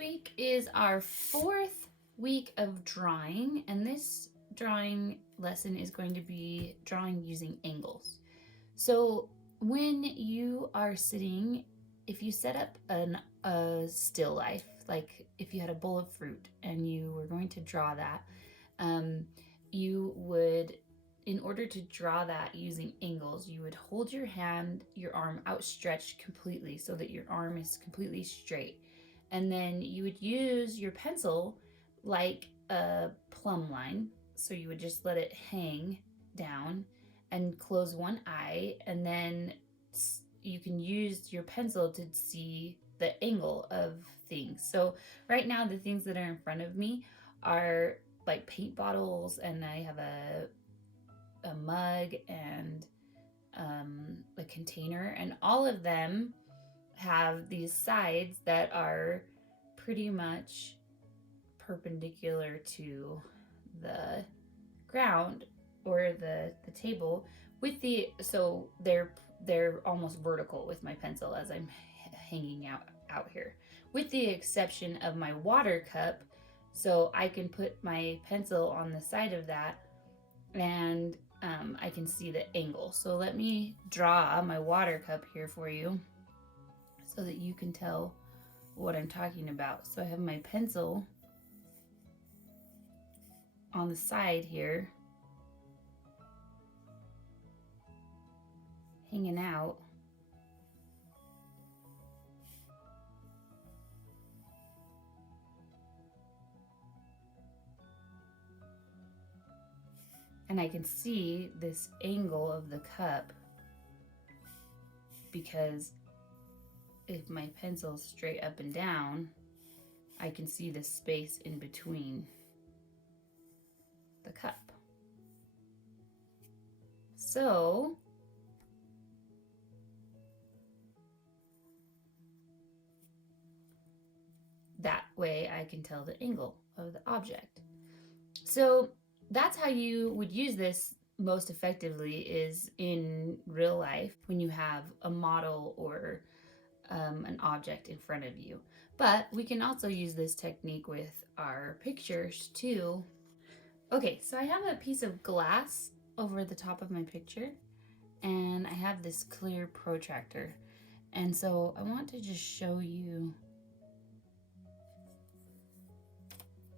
week is our 4th week of drawing, and this drawing lesson is going to be drawing using angles. So when you are sitting, if you set up a still life, like if you had a bowl of fruit and you were going to draw that, you would, in order to draw that using angles, you would hold your arm outstretched completely so that your arm is completely straight. And then you would use your pencil like a plumb line. So you would just let it hang down and close one eye, and then you can use your pencil to see the angle of things. So right now the things that are in front of me are like paint bottles, and I have a mug and a container, and all of them have these sides that are pretty much perpendicular to the ground or the table, with the so they're almost vertical with my pencil as I'm hanging out here, with the exception of my water cup. So I can put my pencil on the side of that, and I can see the angle. So let me draw my water cup here for you so that you can tell what I'm talking about. So I have my pencil on the side here, hanging out. And I can see this angle of the cup because if my pencil's straight up and down, I can see the space in between the cup. So that way I can tell the angle of the object. So that's how you would use this most effectively, is in real life when you have a model or an object in front of you. But we can also use this technique with our pictures too. Okay, so I have a piece of glass over the top of my picture, and I have this clear protractor. And so I want to just show you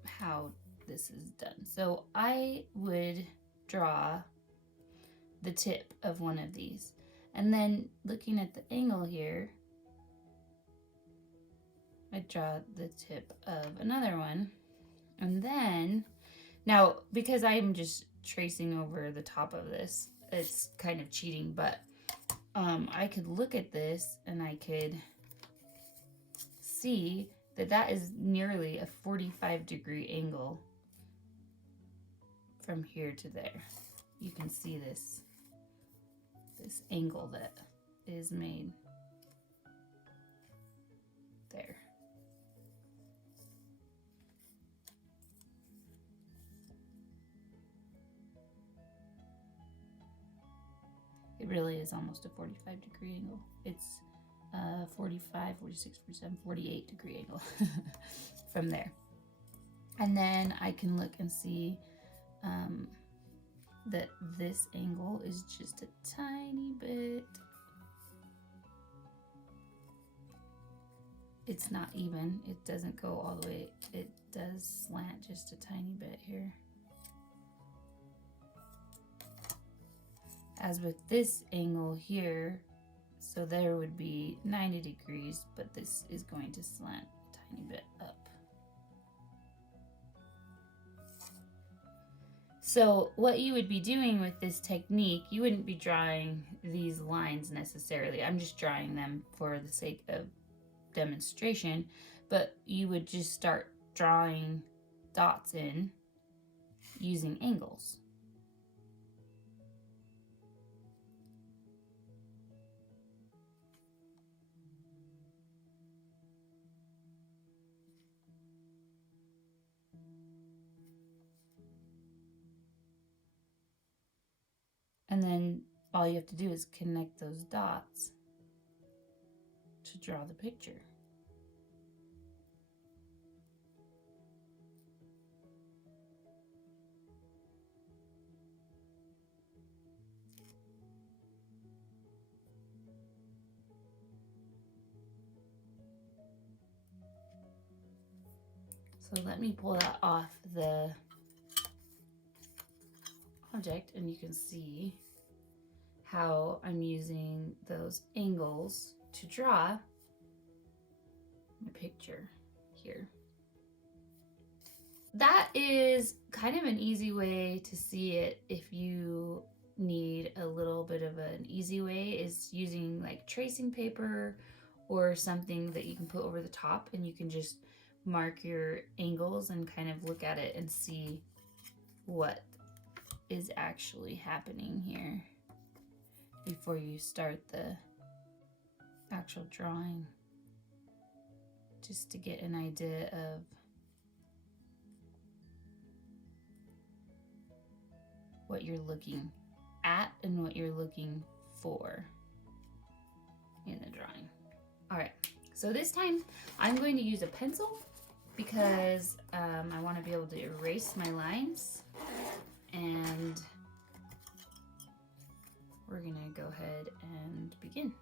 how this is done. So I would draw the tip of one of these, and then looking at the angle here, I draw the tip of another one. And then now, because I'm just tracing over the top of this, it's kind of cheating, but I could look at this and I could see that that is nearly a 45-degree angle from here to there. You can see this angle that is made there. It really is almost a 45-degree angle. It's 45, 46, 47, 48-degree angle from there. And then I can look and see that this angle is just a tiny bit. It's not even. It doesn't go all the way. It does slant just a tiny bit here. As with this angle here, so there would be 90 degrees, but this is going to slant a tiny bit up. So what you would be doing with this technique, you wouldn't be drawing these lines necessarily. I'm just drawing them for the sake of demonstration, but you would just start drawing dots in using angles. And then all you have to do is connect those dots to draw the picture. So let me pull that off the object and you can see how I'm using those angles to draw my picture here. That is kind of an easy way to see it if you need a little bit of an easy way, is using like tracing paper or something that you can put over the top, and you can just mark your angles and kind of look at it and see what is actually happening here before you start the actual drawing, just to get an idea of what you're looking at and what you're looking for in the drawing. All right, so this time I'm going to use a pencil because I want to be able to erase my lines, and we're gonna go ahead and begin.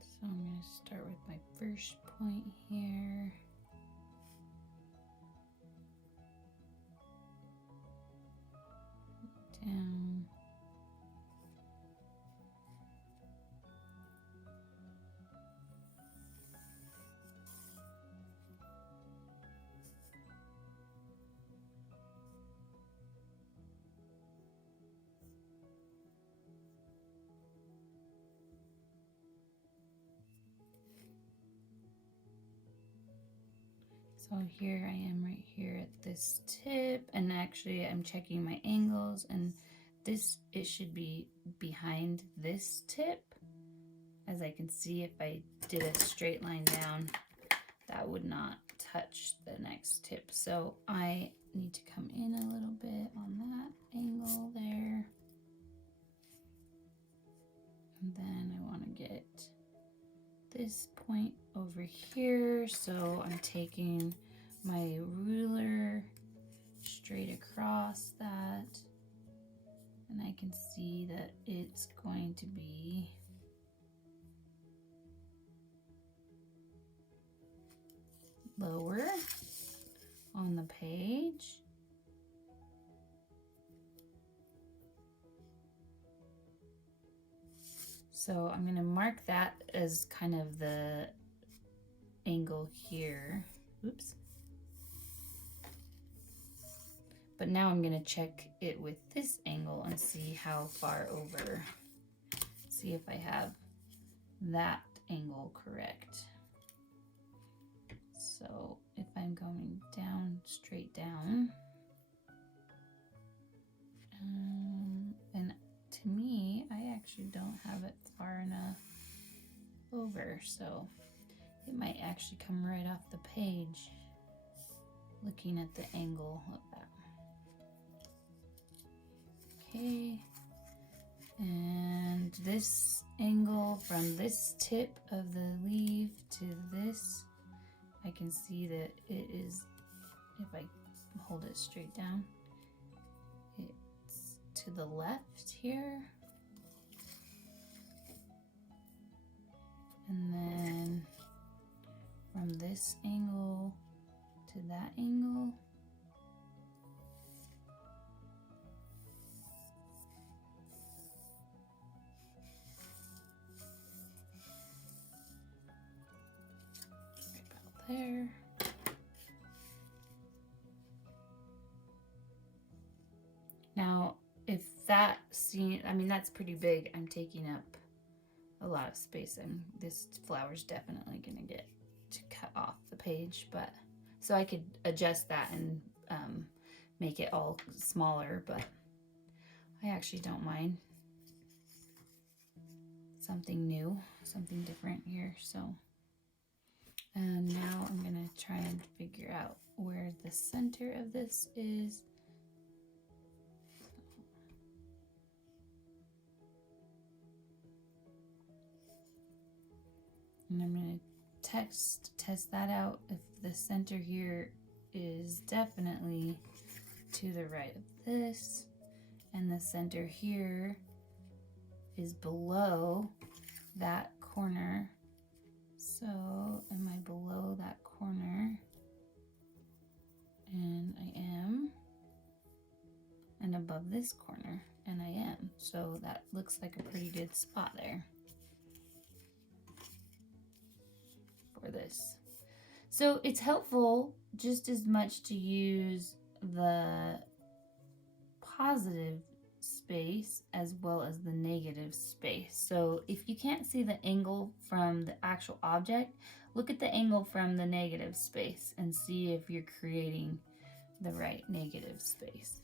So I'm going to start with my first point here. Down. So here I am right here at this tip, and actually I'm checking my angles, and this, it should be behind this tip. As I can see, if I did a straight line down, that would not touch the next tip. So I need to come in a little bit on that angle there. And then I want to get this point over here, so I'm taking my ruler straight across that, and I can see that it's going to be lower on the page. So I'm going to mark that as kind of the angle here. Oops. But now I'm going to check it with this angle and see how far over. See if I have that angle correct. So if I'm going down, straight down, and to me, I actually don't have it far enough over, so it might actually come right off the page looking at the angle of that. Okay, and this angle from this tip of the leaf to this, I can see that it is, if I hold it straight down, it's to the left here. And then from this angle to that angle, right about there. Now, if that scene, I mean, that's pretty big. I'm taking up a lot of space, and this flower's definitely gonna get to cut off the page, but so I could adjust that and make it all smaller, but I actually don't mind something new, something different here. So and now I'm gonna try and figure out where the center of this is. And I'm going to test that out if the center here is definitely to the right of this, and the center here is below that corner. So am I below that corner? And I am. And above this corner, and I am. So that looks like a pretty good spot there for this. So it's helpful just as much to use the positive space as well as the negative space. So if you can't see the angle from the actual object, look at the angle from the negative space and see if you're creating the right negative space.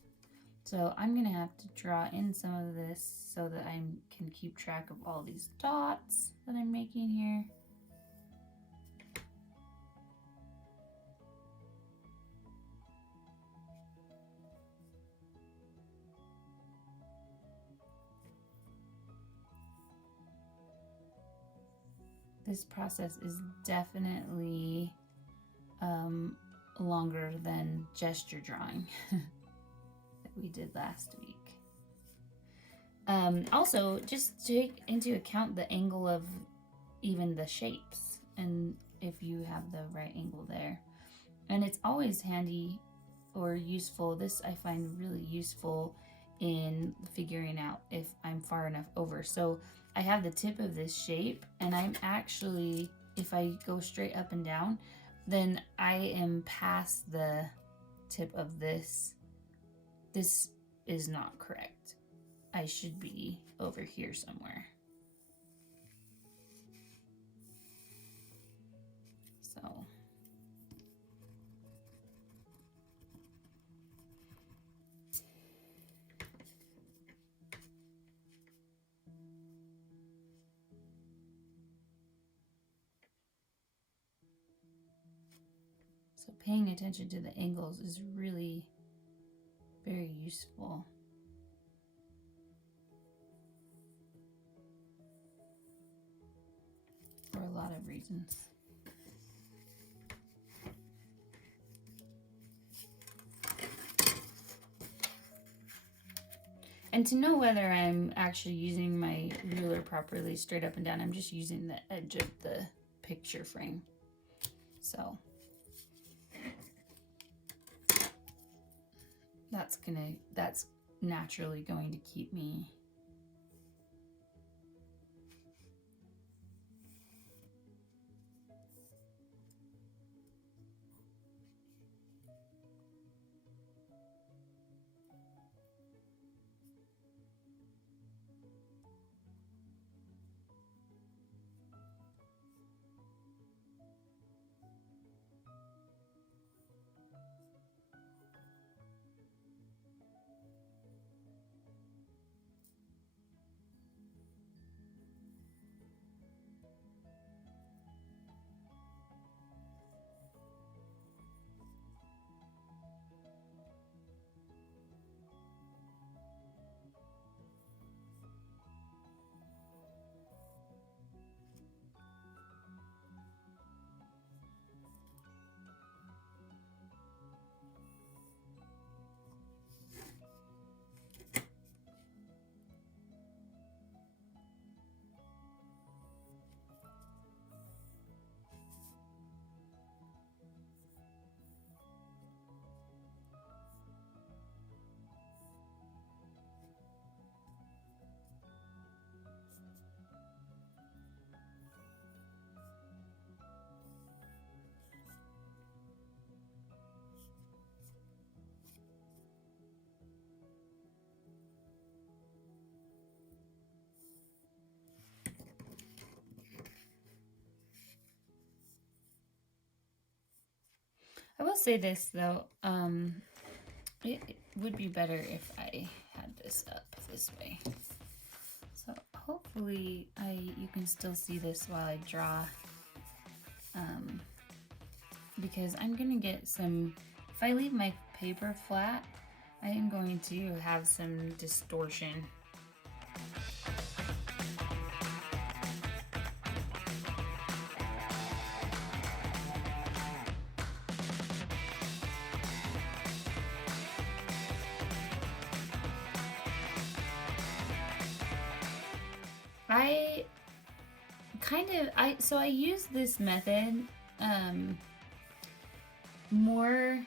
So I'm gonna have to draw in some of this so that I can keep track of all these dots that I'm making here. This process is definitely longer than gesture drawing that we did last week. Also, just take into account the angle of even the shapes and if you have the right angle there. And it's always handy or useful. This I find really useful in figuring out if I'm far enough over. So I have the tip of this shape, and I'm actually, if I go straight up and down, then I am past the tip of this. This is not correct. I should be over here somewhere. So paying attention to the angles is really very useful. For a lot of reasons. And to know whether I'm actually using my ruler properly straight up and down, I'm just using the edge of the picture frame. So that's naturally going to keep me I will say this though, it would be better if I had this up this way. So hopefully you can still see this while I draw, because I'm gonna get some, if I leave my paper flat, I am going to have some distortion. I use this method more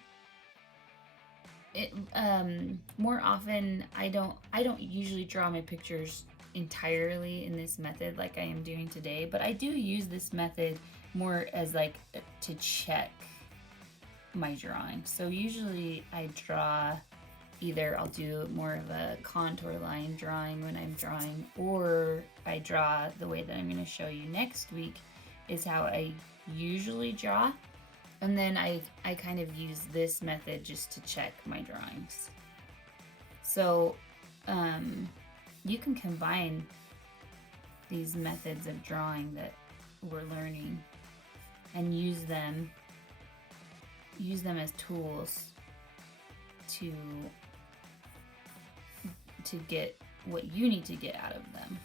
more often. I don't usually draw my pictures entirely in this method like I am doing today, but I do use this method more as like to check my drawing. So usually I draw, either I'll do more of a contour line drawing when I'm drawing, or I draw the way that I'm going to show you next week is how I usually draw. And then I kind of use this method just to check my drawings. So you can combine these methods of drawing that we're learning and use them as tools to get what you need to get out of them.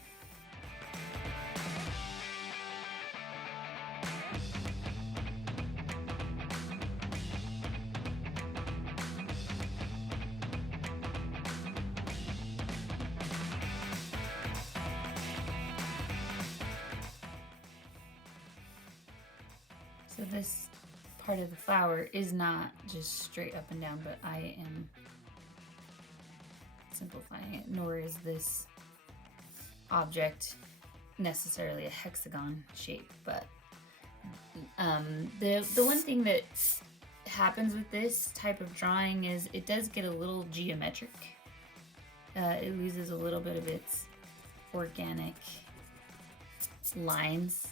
So this part of the flower is not just straight up and down, but I am simplifying it, nor is this object necessarily a hexagon shape. But the one thing that happens with this type of drawing is it does get a little geometric. It loses a little bit of its organic lines.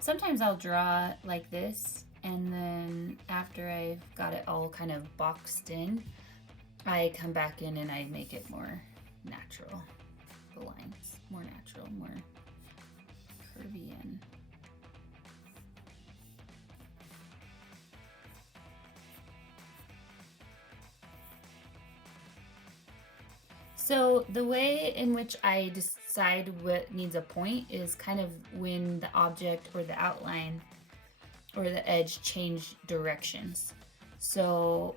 Sometimes I'll draw like this, and then after I've got it all kind of boxed in, I come back in and I make it more natural. The lines more natural, more curvy and so the way in which I decide what needs a point is kind of when the object or the outline or the edge change directions. So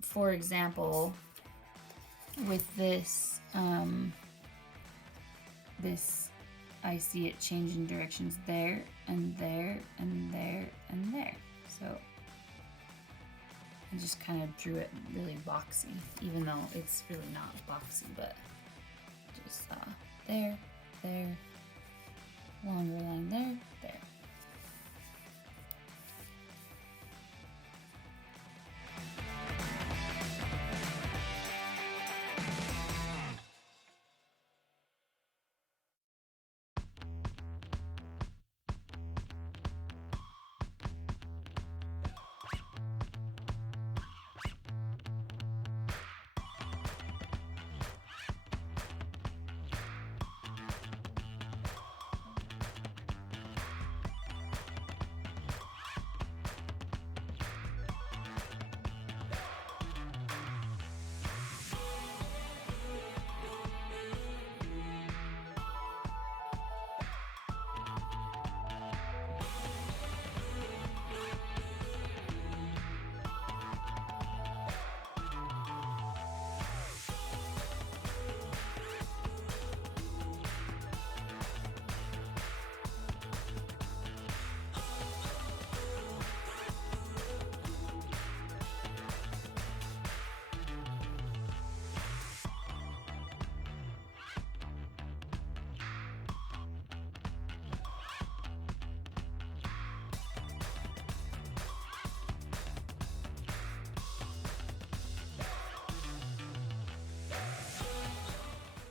for example, with this, I see it changing directions there and there and there and there. So I just kind of drew it really boxy, even though it's really not boxy, but just there, there, longer line there, there.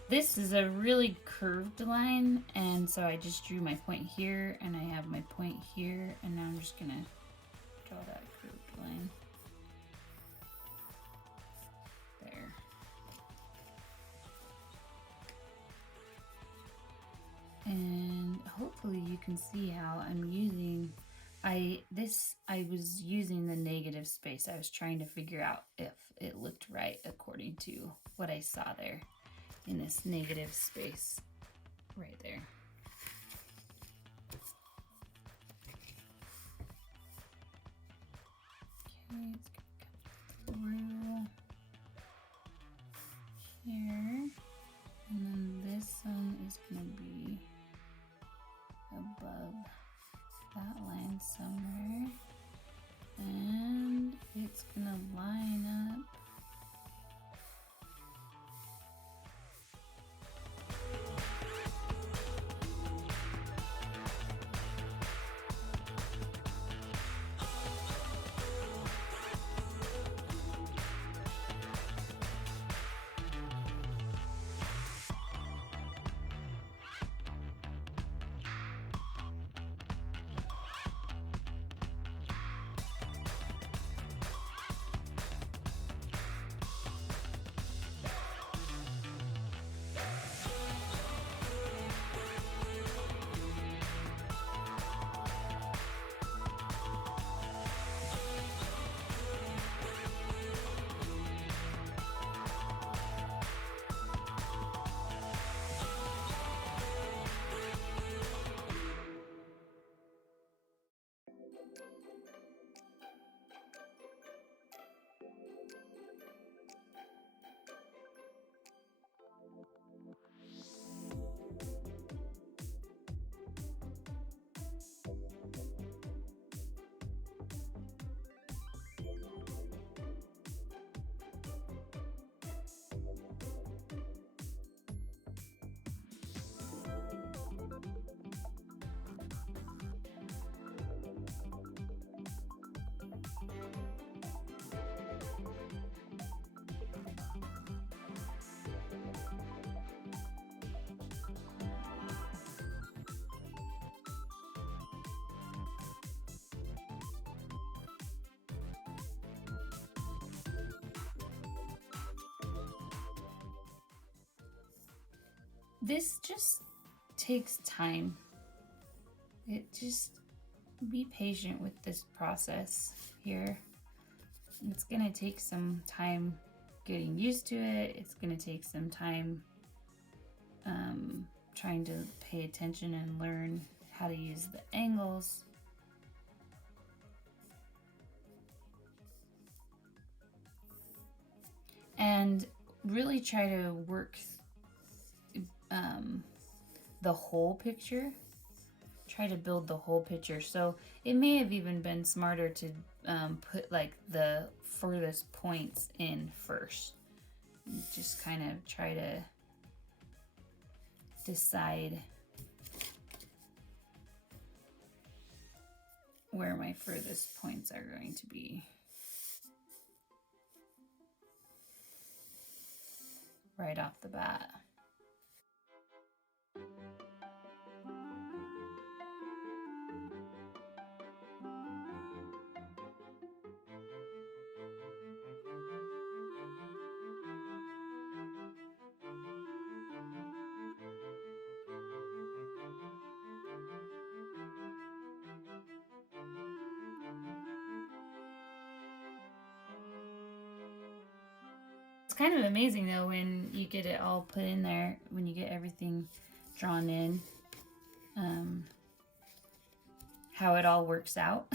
This is a really curved line, and so I just drew my point here, and I have my point here, and now I'm just gonna draw that curved line there. And hopefully you can see how I'm using, I was using the negative space. I was trying to figure out if it looked right according to what I saw there in this negative space. right there. Okay, it's gonna come through here, and then this one is gonna be above that line somewhere, and it's gonna line up. This just takes time. Be patient with this process here. It's gonna take some time getting used to it. It's gonna take some time trying to pay attention and learn how to use the angles. And really try to work the whole picture. Try to build the whole picture. So it may have even been smarter to put like the furthest points in first. Just kind of try to decide where my furthest points are going to be right off the bat. It's kind of amazing though when you get it all put in there, when you get everything drawn in, how it all works out.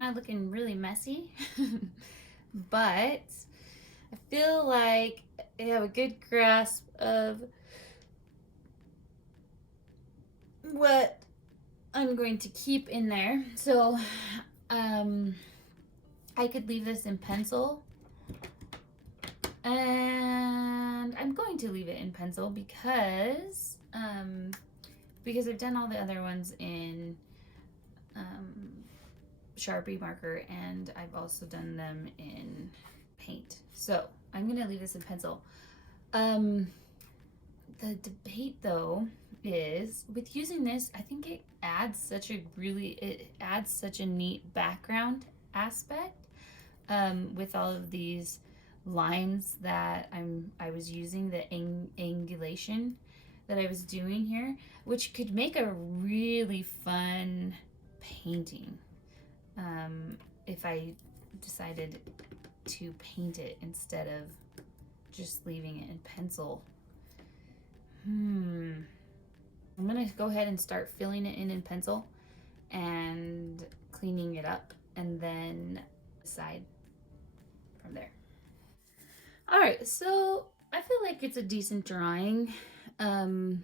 Not looking really messy, but I feel like I have a good grasp of what I'm going to keep in there. So I could leave this in pencil, and I'm going to leave it in pencil because I've done all the other ones in Sharpie marker, and I've also done them in paint. So I'm gonna leave this in pencil. The debate though is with using this, I think it adds such a neat background aspect with all of these lines that I was using, the angulation, that I was doing here, which could make a really fun painting if I decided to paint it instead of just leaving it in pencil. I'm gonna go ahead and start filling it in pencil and cleaning it up, and then decide from there. All right, so I feel like it's a decent drawing. They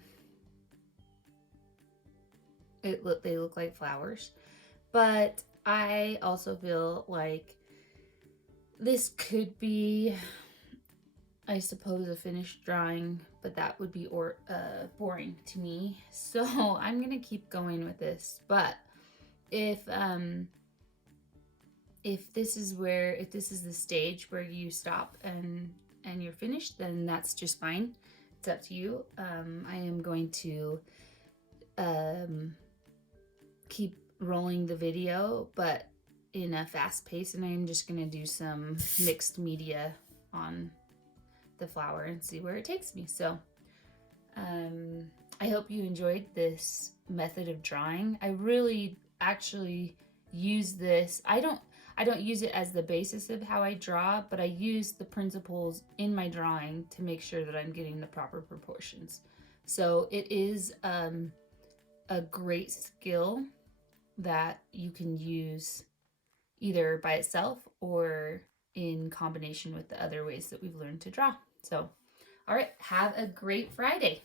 look like flowers, but I also feel like this could be, I suppose, a finished drawing, but that would be boring to me. So I'm gonna keep going with this. But if this is the stage where you stop and you're finished, then that's just fine. It's up to you. I am going to keep rolling the video, but in a fast pace, and I'm just gonna do some mixed media on the flower and see where it takes me. So I hope you enjoyed this method of drawing. I really actually use this. I don't use it as the basis of how I draw, but I use the principles in my drawing to make sure that I'm getting the proper proportions. So it is a great skill that you can use either by itself or in combination with the other ways that we've learned to draw. So, all right, have a great Friday.